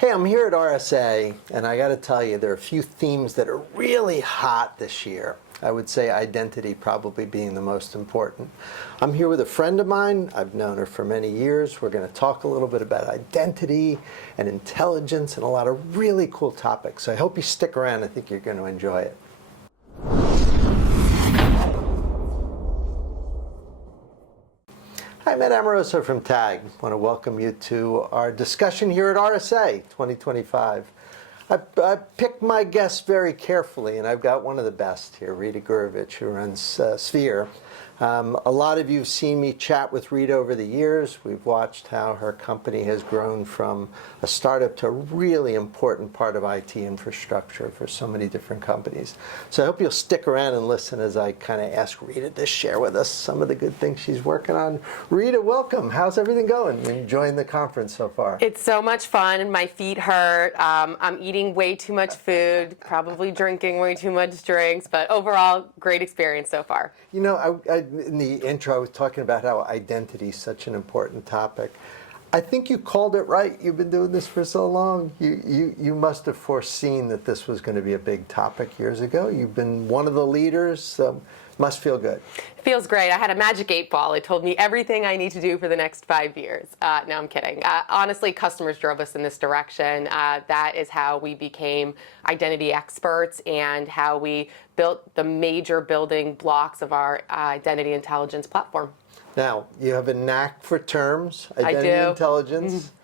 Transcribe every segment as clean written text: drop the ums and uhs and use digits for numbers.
Hey, I'm here at RSA, and I got to tell you, there are a few themes that are really hot this year. I would say identity probably being the most important. I'm here with a friend of mine. I've known her for many years. We're going to talk a little bit about identity and intelligence and a lot of really cool topics. So I hope you stick around. I think you're going to enjoy it. Hi, Matt Amoroso from TAG. I want to welcome you to our discussion here at RSA 2025. I picked my guests very carefully, and I've got one of the best here, Rita Gurevich, who runs Sphere. A lot of you have seen me chat with Rita over the years. We've watched how her company has grown from a startup to a really important part of IT infrastructure for so many different companies. So I hope you'll stick around and listen as I kind of ask Rita to share with us some of the good things she's working on. Rita, welcome. How's everything going? You enjoying the conference so far? It's so much fun, and my feet hurt. I'm eating way too much food, probably drinking way too much drinks, but overall, great experience so far. You know, in the intro, I was talking about how identity is such an important topic. I think you called it right. You've been doing this for so long. You must have foreseen that this was going to be a big topic years ago. You've been one of the leaders, so must feel good. It feels great. I had a magic 8-ball. It told me everything I need to do for the next 5 years. No, I'm kidding. Honestly, customers drove us in this direction. That is how we became identity experts and how we built the major building blocks of our identity intelligence platform. Now, you have a knack for terms, identity intelligence. Mm-hmm.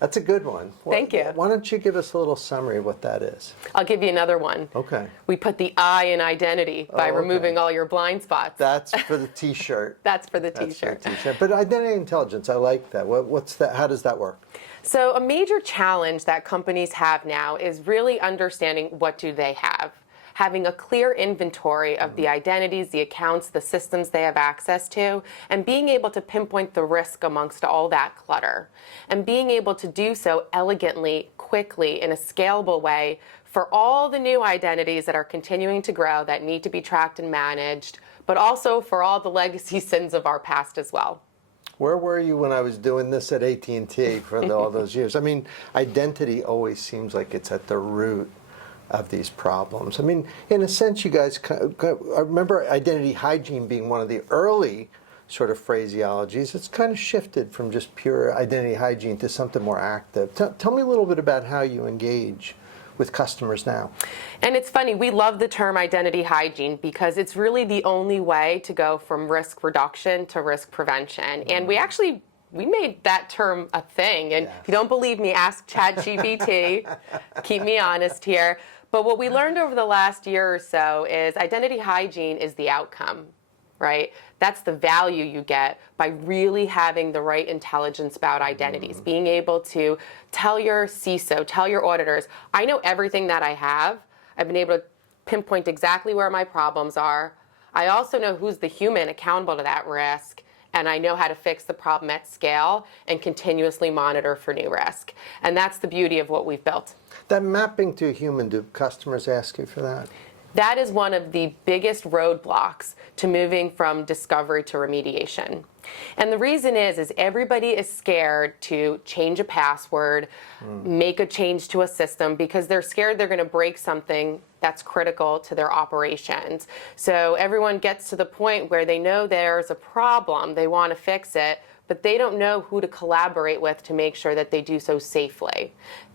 That's a good one. Thank you. Why don't you give us a little summary of what that is? I'll give you another one. Okay. We put the I in identity by removing all your blind spots. That's for the T-shirt. That's for the T-shirt. But identity intelligence, I like that. What's that? How does that work? So a major challenge that companies have now is really understanding what do they have. Having a clear inventory of the identities, the accounts, the systems they have access to, and being able to pinpoint the risk amongst all that clutter. And being able to do so elegantly, quickly, in a scalable way for all the new identities that are continuing to grow that need to be tracked and managed, but also for all the legacy sins of our past as well. Where were you when I was doing this at AT&T for all those years? I mean, identity always seems like it's at the root of these problems. I mean, in a sense, you guys, I remember identity hygiene being one of the early sort of phraseologies. It's kind of shifted from just pure identity hygiene to something more active. Tell me a little bit about how you engage with customers now. And it's funny, we love the term identity hygiene because it's really the only way to go from risk reduction to risk prevention. And we made that term a thing. And if you don't believe me, ask ChatGPT. Keep me honest here. But what we learned over the last year or so is identity hygiene is the outcome, right? That's the value you get by really having the right intelligence about identities, being able to tell your CISO, tell your auditors, I know everything that I have. I've been able to pinpoint exactly where my problems are. I also know who's the human accountable to that risk. And I know how to fix the problem at scale and continuously monitor for new risk. And that's the beauty of what we've built. That mapping to a human, do customers ask you for that? That is one of the biggest roadblocks to moving from discovery to remediation. And the reason is everybody is scared to change a password, make a change to a system, because they're scared they're going to break something that's critical to their operations. So everyone gets to the point where they know there's a problem, they want to fix it, but they don't know who to collaborate with to make sure that they do so safely.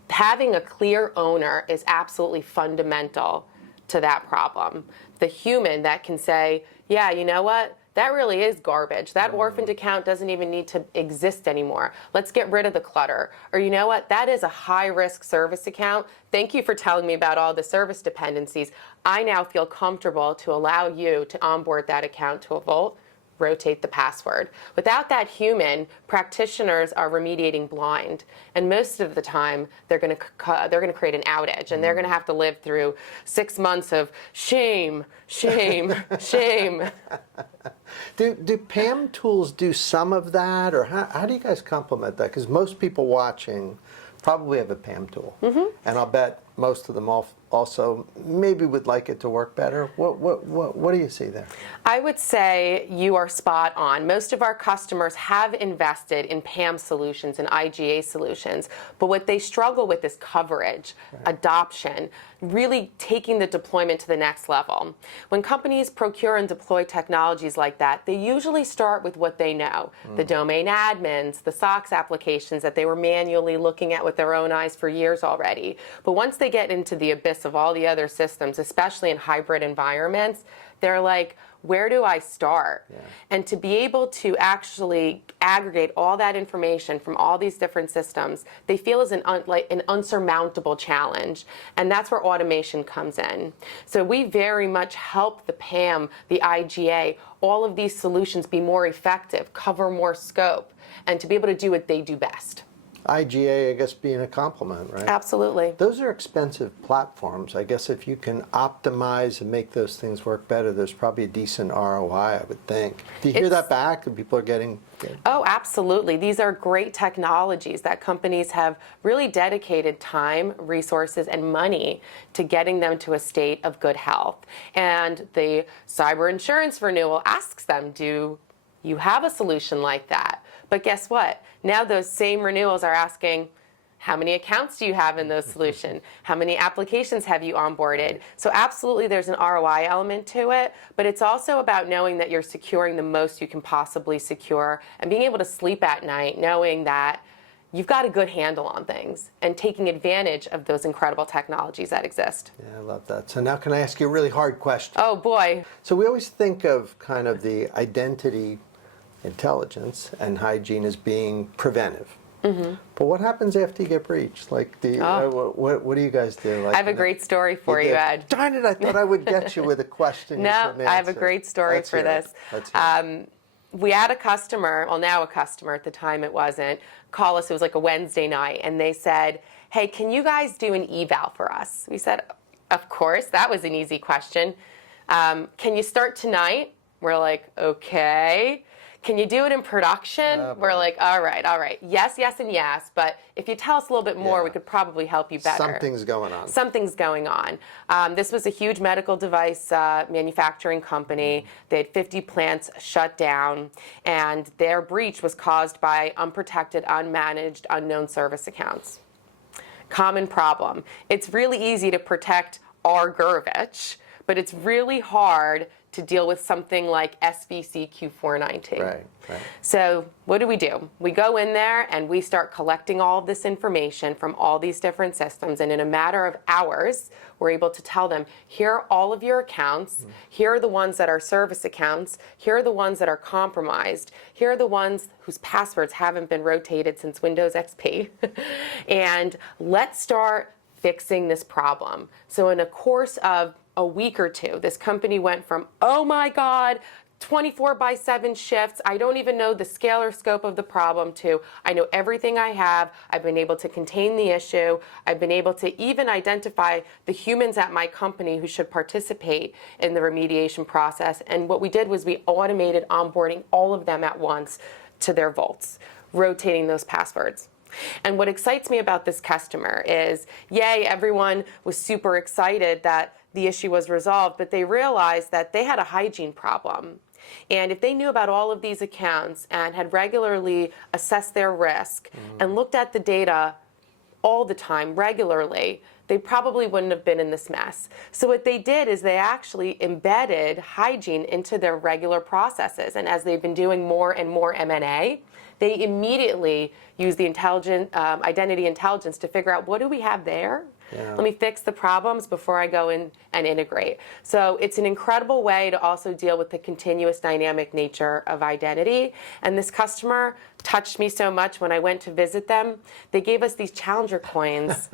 Having a clear owner is absolutely fundamental to that problem. The human that can say, yeah, you know what? That really is garbage. That orphaned account doesn't even need to exist anymore. Let's get rid of the clutter. Or you know what? That is a high-risk service account. Thank you for telling me about all the service dependencies. I now feel comfortable to allow you to onboard that account to a Vault, rotate the password. Without that human, practitioners are remediating blind, and most of the time they're going to create an outage, and they're going to have to live through 6 months of shame, shame, shame. Do PAM tools do some of that, or how do you guys complement that? Because most people watching probably have a PAM tool, and I'll bet most of them also maybe would like it to work better. What do you see there? I would say you are spot on. Most of our customers have invested in PAM solutions and IGA solutions, but what they struggle with is coverage, adoption, really taking the deployment to the next level. When companies procure and deploy technologies like that, they usually start with what they know, the domain admins, the SOX applications that they were manually looking at with their own eyes for years already. But once they get into the abyss of all the other systems, especially in hybrid environments, they're like, where do I start? Yeah. And to be able to actually aggregate all that information from all these different systems, they feel is like an unsurmountable challenge. And that's where automation comes in. So we very much help the PAM, the IGA, all of these solutions be more effective, cover more scope, and to be able to do what they do best. IGA, I guess, being a compliment, right? Absolutely. Those are expensive platforms. I guess if you can optimize and make those things work better, there's probably a decent ROI, I would think. Do you hear that back? And people are getting... Oh, absolutely. These are great technologies that companies have really dedicated time, resources, and money to getting them to a state of good health. And the cyber insurance renewal asks them, do you have a solution like that? But guess what? Now those same renewals are asking, how many accounts do you have in those solutions? How many applications have you onboarded? So absolutely there's an ROI element to it, but it's also about knowing that you're securing the most you can possibly secure and being able to sleep at night knowing that you've got a good handle on things and taking advantage of those incredible technologies that exist. Yeah, I love that. So now can I ask you a really hard question? Oh boy. So we always think of kind of the identity intelligence and hygiene as being preventive. Mm-hmm. But what happens after you get breached? Like, what do you guys do? Like, I have a great story for you, Ed. Darn it, I thought I would get you with a question. No, I have a great story for this. We had a customer, well now a customer, at the time it wasn't, call us, it was like a Wednesday night, and they said, hey, can you guys do an eval for us? We said, of course, that was an easy question. Can you start tonight? We're like, okay. Can you do it in production? We're like, all right. Yes, yes, and yes. But if you tell us a little bit more, we could probably help you better. Something's going on. Something's going on. This was a huge medical device manufacturing company. They had 50 plants shut down, and their breach was caused by unprotected, unmanaged, unknown service accounts. Common problem. It's really easy to protect our Gurevich, but it's really hard to deal with something like SVC Q419. Right. So what do? We go in there and we start collecting all of this information from all these different systems, and in a matter of hours, we're able to tell them, here are all of your accounts, here are the ones that are service accounts, here are the ones that are compromised, here are the ones whose passwords haven't been rotated since Windows XP, and let's start fixing this problem. So in a course of a week or two, this company went from, oh my God, 24/7 shifts, I don't even know the scale or scope of the problem, to I know everything I have, I've been able to contain the issue, I've been able to even identify the humans at my company who should participate in the remediation process. And what we did was we automated onboarding all of them at once to their vaults, rotating those passwords. And what excites me about this customer is, yay, everyone was super excited that the issue was resolved, but they realized that they had a hygiene problem. And if they knew about all of these accounts and had regularly assessed their risk and looked at the data all the time, regularly, they probably wouldn't have been in this mess. So what they did is they actually embedded hygiene into their regular processes. And as they've been doing more and more M&A, they immediately use the identity intelligence to figure out, what do we have there? Yeah. Let me fix the problems before I go in and integrate. So it's an incredible way to also deal with the continuous dynamic nature of identity. And this customer touched me so much when I went to visit them. They gave us these Challenger coins,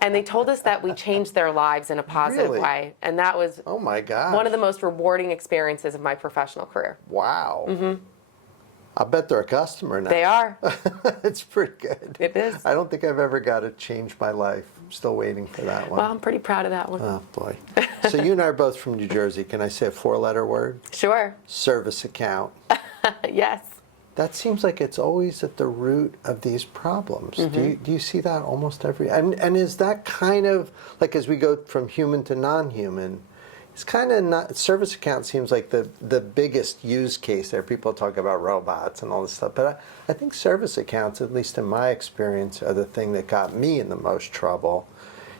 and they told us that we changed their lives in a positive way. And that was oh my God, one of the most rewarding experiences of my professional career. Wow. Mm-hmm. I bet they're a customer now. They are. It's pretty good. It is. I don't think I've ever got to change my life. I'm still waiting for that one. Well, I'm pretty proud of that one. Oh, boy. So you and I are both from New Jersey. Can I say a 4-letter word? Sure. Service account. Yes. That seems like it's always at the root of these problems. Do you see that almost every, and is that kind of, like as we go from human to non-human, it's kind of not, service account seems like the biggest use case there. People talk about robots and all this stuff, but I think service accounts, at least in my experience, are the thing that got me in the most trouble.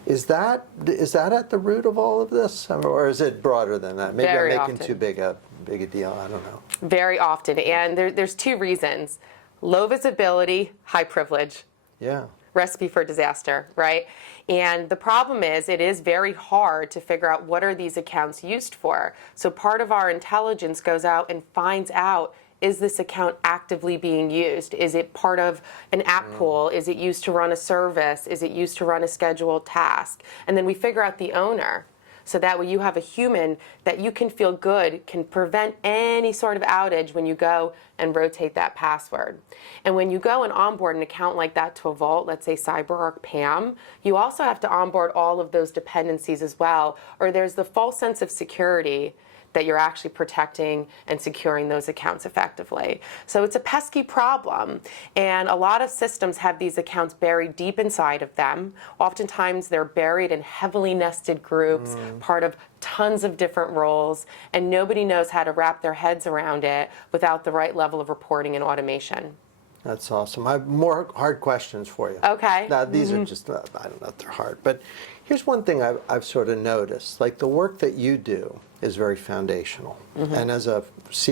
Is that at the root of all of this, or is it broader than that? Maybe Very I'm making often. too big a deal. I don't know. Very often, and there's two reasons: low visibility, high privilege. Yeah. Recipe for disaster, right? And the problem is it is very hard to figure out what are these accounts used for. So part of our intelligence goes out and finds out, is this account actively being used? Is it part of an app pool? Is it used to run a service? Is it used to run a scheduled task? And then we figure out the owner. So that way you have a human that you can feel good, can prevent any sort of outage when you go and rotate that password. And when you go and onboard an account like that to a vault, let's say CyberArk PAM, you also have to onboard all of those dependencies as well, or there's the false sense of security that you're actually protecting and securing those accounts effectively. So it's a pesky problem. And a lot of systems have these accounts buried deep inside of them. Oftentimes they're buried in heavily nested groups, part of tons of different roles, and nobody knows how to wrap their heads around it without the right level of reporting and automation. That's awesome. I have more hard questions for you. Okay. Now, these are just, I don't know if they're hard, but here's one thing I've sort of noticed. Like the work that you do is very foundational. And as a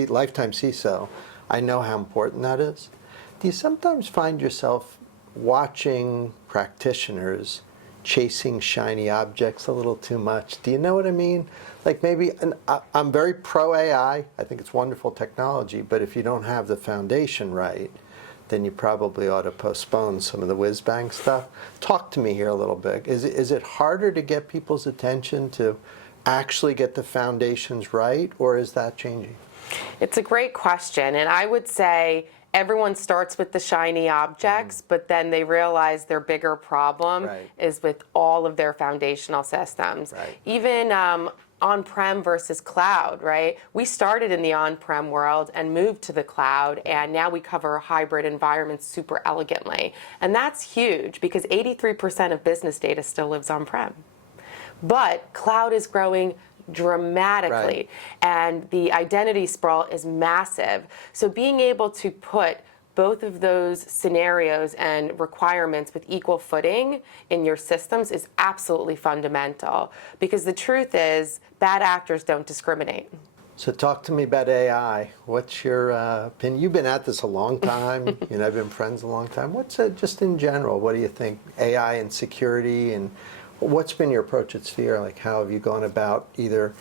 lifetime CISO, I know how important that is. Do you sometimes find yourself watching practitioners chasing shiny objects a little too much? Do you know what I mean? Like maybe, and I'm very pro AI. I think it's wonderful technology, but if you don't have the foundation right, then you probably ought to postpone some of the whiz-bang stuff. Talk to me here a little bit. Is it harder to get people's attention to actually get the foundations right, or is that changing? It's a great question, and I would say everyone starts with the shiny objects, but then they realize their bigger problem is with all of their foundational systems. Even on-prem versus cloud, right? We started in the on-prem world and moved to the cloud, and now we cover hybrid environments super elegantly. And that's huge because 83% of business data still lives on-prem. But cloud is growing dramatically, and the identity sprawl is massive. So being able to put both of those scenarios and requirements with equal footing in your systems is absolutely fundamental, because the truth is bad actors don't discriminate. So talk to me about AI. What's your opinion? You've been at this a long time. I've been friends a long time. What's just in general, what do you think? AI and security, and what's been your approach at Sphere? Like how have you gone about either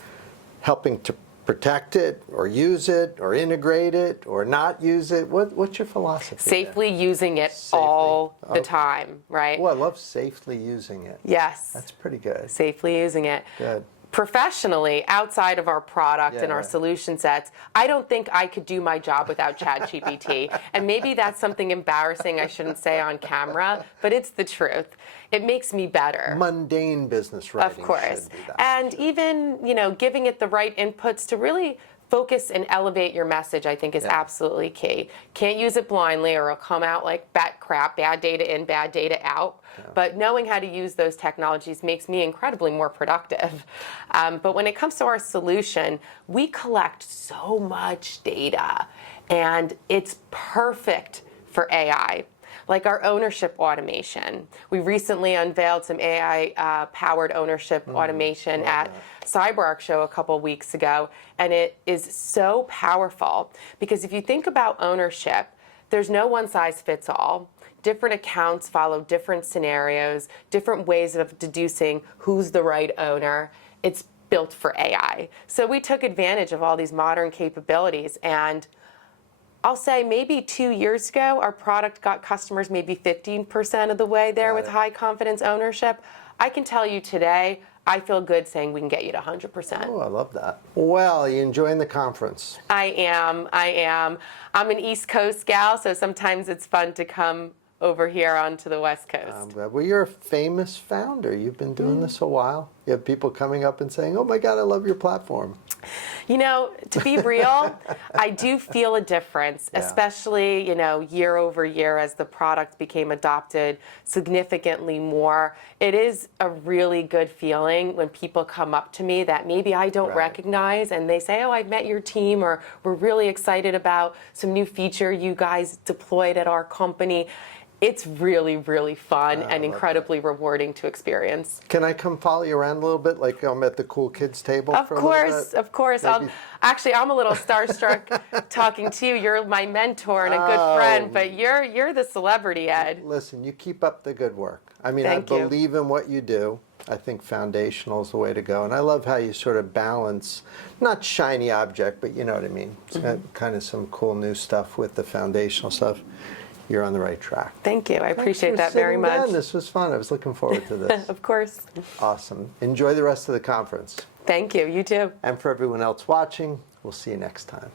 helping to protect it, or use it, or integrate it, or not use it? What's your philosophy? Safely using it all the time, right? Oh, I love safely using it. Yes. That's pretty good. Safely using it. Good. Professionally, outside of our product and our solution sets, I don't think I could do my job without ChatGPT. And maybe that's something embarrassing I shouldn't say on camera, but it's the truth. It makes me better. Mundane business writing. Of course. Should be that. And even, giving it the right inputs to really focus and elevate your message, I think, is absolutely key. Can't use it blindly or it'll come out like bat crap, bad data in, bad data out. But knowing how to use those technologies makes me incredibly more productive. But when it comes to our solution, we collect so much data, and it's perfect for AI. Like our ownership automation. We recently unveiled some AI-powered ownership automation at CyberArk show a couple weeks ago, and it is so powerful because if you think about ownership, there's no one size fits all. Different accounts follow different scenarios, different ways of deducing who's the right owner. It's built for AI. So we took advantage of all these modern capabilities, and I'll say maybe 2 years ago, our product got customers maybe 15% of the way there with high confidence ownership. I can tell you today, I feel good saying we can get you to 100%. Oh, I love that. Well, are you enjoying the conference? I am. I'm an East Coast gal, so sometimes it's fun to come over here onto the West Coast. Well, you're a famous founder. You've been doing this a while. You have people coming up and saying, "Oh my God, I love your platform." You know, to be real, I do feel a difference, Yeah. especially, year over year as the product became adopted significantly more. It is a really good feeling when people come up to me that maybe I don't Right. recognize and they say, "Oh, I've met your team," or "We're really excited about some new feature you guys deployed at our company." It's really, really fun and incredibly rewarding to experience. Can I come follow you around a little bit, like I'm at the cool kids table for a little bit? Of course. Maybe- I'm a little starstruck talking to you. You're my mentor and a good friend, but you're the celebrity, Ed. Listen, you keep up the good work. I mean, Thank I you. believe in what you do. I think foundational is the way to go. And I love how you sort of balance, not shiny object, but you know what I mean. It's got kind of some cool new stuff with the foundational stuff. You're on the right track. Thank you. I appreciate Thanks for that very sitting much. down. This was fun. I was looking forward to this. Of course. Awesome. Enjoy the rest of the conference. Thank you. You too. And for everyone else watching, we'll see you next time.